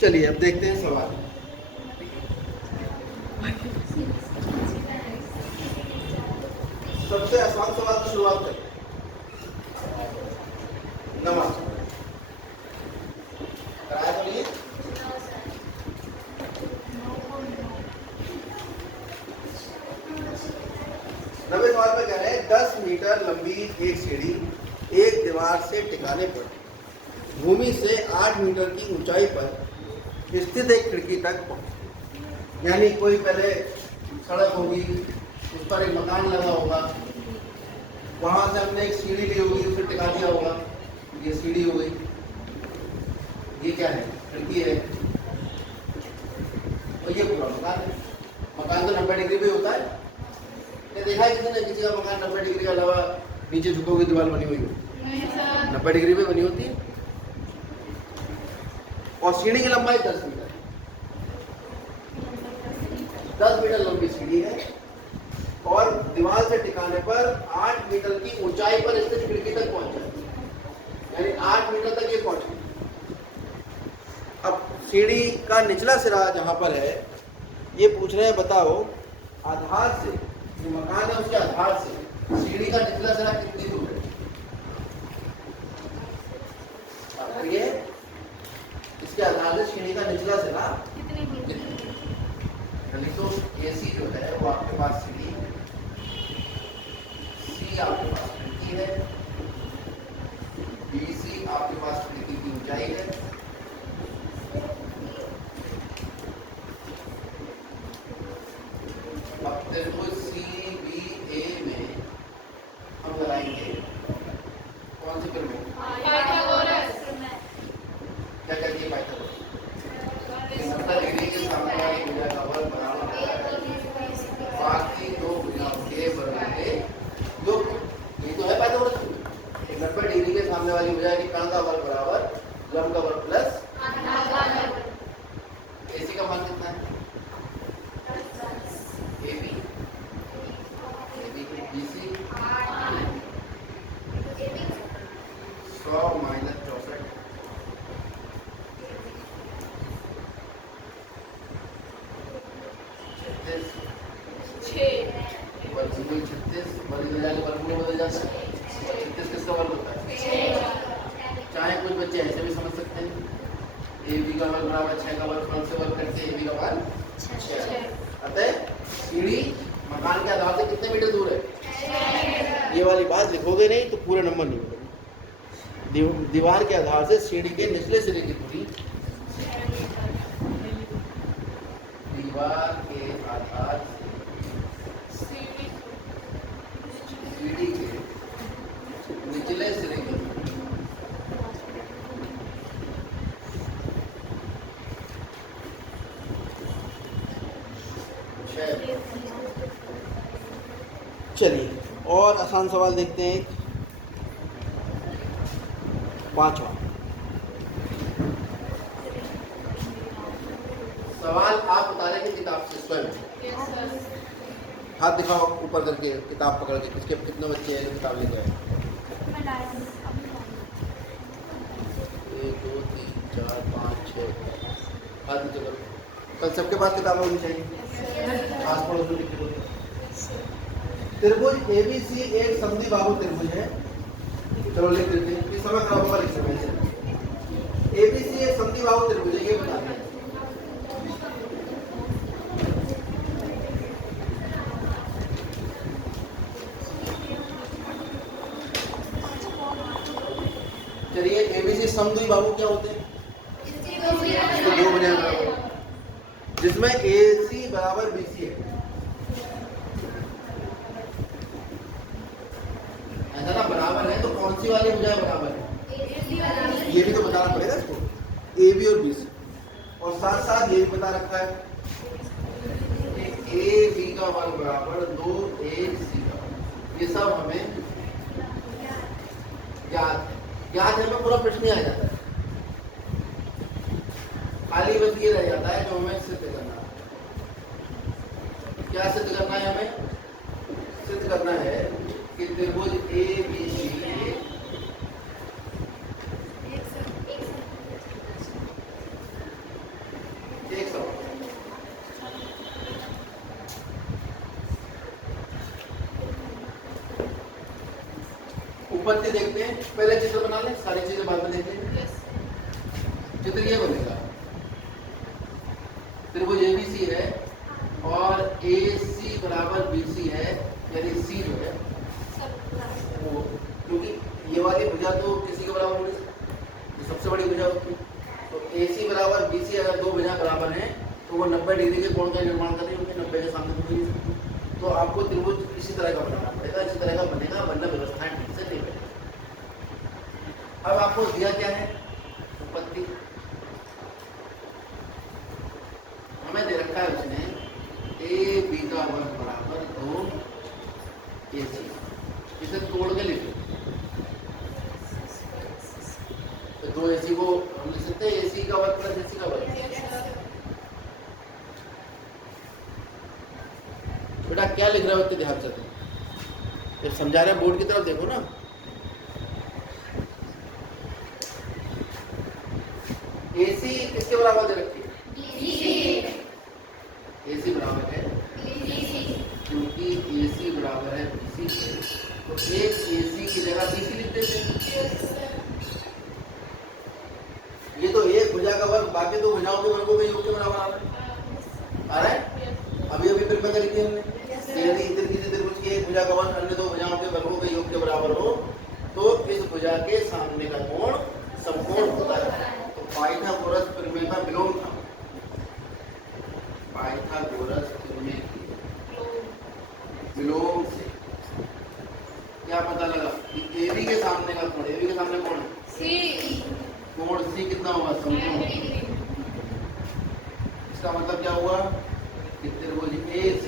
चलिए अब देखते हैं सवाल। सबसे आसान सवाल से शुरुआत करें। नमस्कार, कराया तो नहीं? 90 सवाल में कह रहे हैं 10 मीटर लंबी एक सीढ़ी एक दीवार से टिकाने पर भूमि से 8 मीटर की ऊंचाई पर स्थित एक खिड़की तक पहुंचे। यानी कोई पहले सड़क होगी, उस पर एक मकान लगा होगा, वहां से हमने एक सीढ़ी ली होगी, उसे टिका दिया होगा, ये सीढ़ी हो गई। ये क्या है? खिड़की है। और ये पूरा मकान है। मकान तो 90 डिग्री पे होता है। ये देखा है किसी ने किसी का मकान 90 डिग्री के अलावा नीचे झुकी हुई दीवार बनी हुई हो? 90 डिग्री पे बनी होती है। और सीढ़ी की लंबाई 10 मीटर, 10 मीटर लंबी सीढ़ी है और दीवार से टिकाने पर 8 मीटर की ऊंचाई पर स्थित खिड़की तक पहुंचा, यानी 8 मीटर तक ये पहुंची। अब सीढ़ी का निचला सिरा जहां पर है, ये पूछ रहे हैं बताओ आधार से, जो मकान है उसके आधार से सीढ़ी का निचला सिरा कितनी दूर है? ये इसके आधार से सीढ़ी का निचला सिरा कितनी? तो AC जो है वो आपके पास सीढ़ी, C आपके पास खिड़की है, BC आपके पास खिड़की की ऊंचाई है, अब त्रिभुज CBA में हम लगाएंगे कौन से प्रमेय? क्या कहती है पाइथागोरस? 90 डिग्री के सामने वाली भुजा का वर्ग बराबर बाकी दो भुजाओं के वर्ग के योग। ये तो है पाइथागोरस। 90 डिग्री के सामने वाली भुजा की कर्ण का वर्ग बराबर लंब का वर्ग प्लस AC का मान कितना है? AB, BC 100 माइनस 64 36 वर्ग मिला के वर्ग में बदल जाता है। 36 किसका वर्ग होता है? चाहे कुछ बच्चे ऐसे भी समझ सकते हैं, AB का वर्ग बराबर 6 का वर्ग, फ्रंट से वर्ग करके AB का वर्ग 6। अतः सीढ़ी मकान के आधार से कितने मीटर दूर है? ये वाली बात लिखोगे नहीं तो पूरे नंबर नहीं मिलेंगे। दीवार के आधार से सीढ़ी के निचले सिरे की दूरी, दीवार के आधार से सीढ़ी के निचले सिरे की दूरी। चलिए और आसान सवाल देखते हैं। 5वां सवाल आप उतारेंगे किताब से स्वयं। हाथ दिखाओ ऊपर करके, किताब पकड़ के। किसके कितने बच्चे हैं जो किताब लेके आए? 1 2 3 4 5 6। हाथ नीचे करो। कल सबके पास किताब होनी चाहिए। आस पड़ोस में लिखो। त्रिभुज ABC एक समद्विबाहु त्रिभुज है। चलो लिख देते हैं, ये समय खराब होगा लिख सकते हैं। ABC एक समद्विबाहु त्रिभुज है, ये बता दें। चलिए ABC समद्विबाहु क्या होते हैं? इसको दो भुजाएं बराबर, जिसमें AC बराबर BC है। ऐसा ना बराबर है तो कौन सी वाली भुजाएं बराबर है? ये भी तो बताना पड़ेगा इसको, AB और BC। और साथ साथ ये भी बता रखा है कि AB का वर्ग बराबर 2AC का। ये सब हमें याद है, में पूरा प्रश्न ही आ जाता है। खाली बस ये रह जाता है जो हमें सिद्ध करना है। क्या सिद्ध करना है? हमें सिद्ध करना है कि त्रिभुज ABC उपपत्ति देखते हैं, पहले चित्र बना लें, सारी चीजें बाद में देखते हैं। चित्र ये बनेगा, त्रिभुज एबीसी है और AC बराबर BC है, यानी C जो है वो, क्योंकि ये वाली भुजा तो किसी के बराबर नहीं सकती, सबसे बड़ी भुजा होती है। तो AC बराबर BC अगर दो भुजा बराबर हैं तो वो 90 डिग्री के कोण का निर्माण कर रही होगी, 90 के सामने तो नहीं सकती। तो आपको त्रिभुज इसी तरह का बनाना पड़ेगा, इसी तरह का बनेगा, वरना व्यवस्थाएं ठीक से नहीं बनेगी। अब आपको दिया क्या है, उपपत्ति हमें दे रखा है उसने AB का वर्ग बराबर 2AC, इसे तोड़ के लिखो। तो 2AC को हम लिख सकते हैं AC का वर्ग प्लस AC का वर्ग। बेटा क्या लिख रहे हो इतने ध्यान से, जब समझा रहे बोर्ड की तरफ देखो ना। AC किसके बराबर दे रखी है, AC बराबर है क्योंकि AC बराबर है BC के, तो एक AC की जगह BC लिख देते हैं। ये तो एक भुजा का वर्ग, बाकी दो भुजाओं के वर्गों के योग के बराबर आ रहा है। अभी फिर में लिखी हमने, यदि इधर किसी त्रिभुज की एक भुजा का वर्ग अन्य दो भुजाओं के वर्गों के योग के बराबर हो तो इस भुजा के सामने का कोण समकोण होता है। तो पाइथागोरस प्रमेय का विलोम था, पाइथागोरस प्रमेय के विलोम से क्या पता लगा कि AB के सामने का कोण, AB के सामने कोण C, कोण C कितना होगा, समकोण। इसका मतलब क्या हुआ कि त्रिभुज AC